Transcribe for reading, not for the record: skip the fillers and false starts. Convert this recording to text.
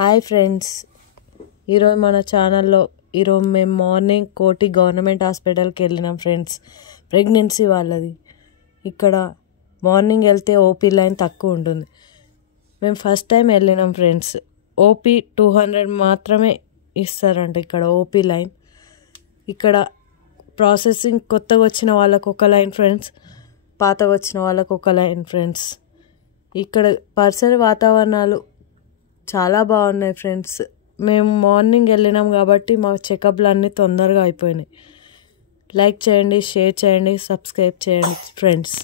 Hi friends, ఈరోజు మన ఛానల్లో మేము మార్నింగ్ కోటి గవర్నమెంట్ హాస్పిటల్కి వెళ్ళినాం ఫ్రెండ్స్. ప్రెగ్నెన్సీ వాళ్ళది. ఇక్కడ మార్నింగ్ వెళ్తే ఓపీ లైన్ తక్కువ ఉంటుంది. మేము ఫస్ట్ టైం వెళ్ళినాం ఫ్రెండ్స్. ఓపీ 200 మాత్రమే ఇస్తారంట ఇక్కడ ఓపీ లైన్. ఇక్కడ ప్రాసెసింగ్ కొత్తగా వచ్చిన వాళ్ళకు ఒక లైన్ ఫ్రెండ్స్, పాతగా వచ్చిన వాళ్ళకు ఒక లైన్ ఫ్రెండ్స్. ఇక్కడ పరిసర వాతావరణాలు చాలా బాగున్నాయి ఫ్రెండ్స్. మేము మార్నింగ్ వెళ్ళినాం కాబట్టి మా చెకప్లు అన్నీ తొందరగా అయిపోయినాయి. లైక్ చేయండి, షేర్ చేయండి, సబ్స్క్రైబ్ చేయండి ఫ్రెండ్స్.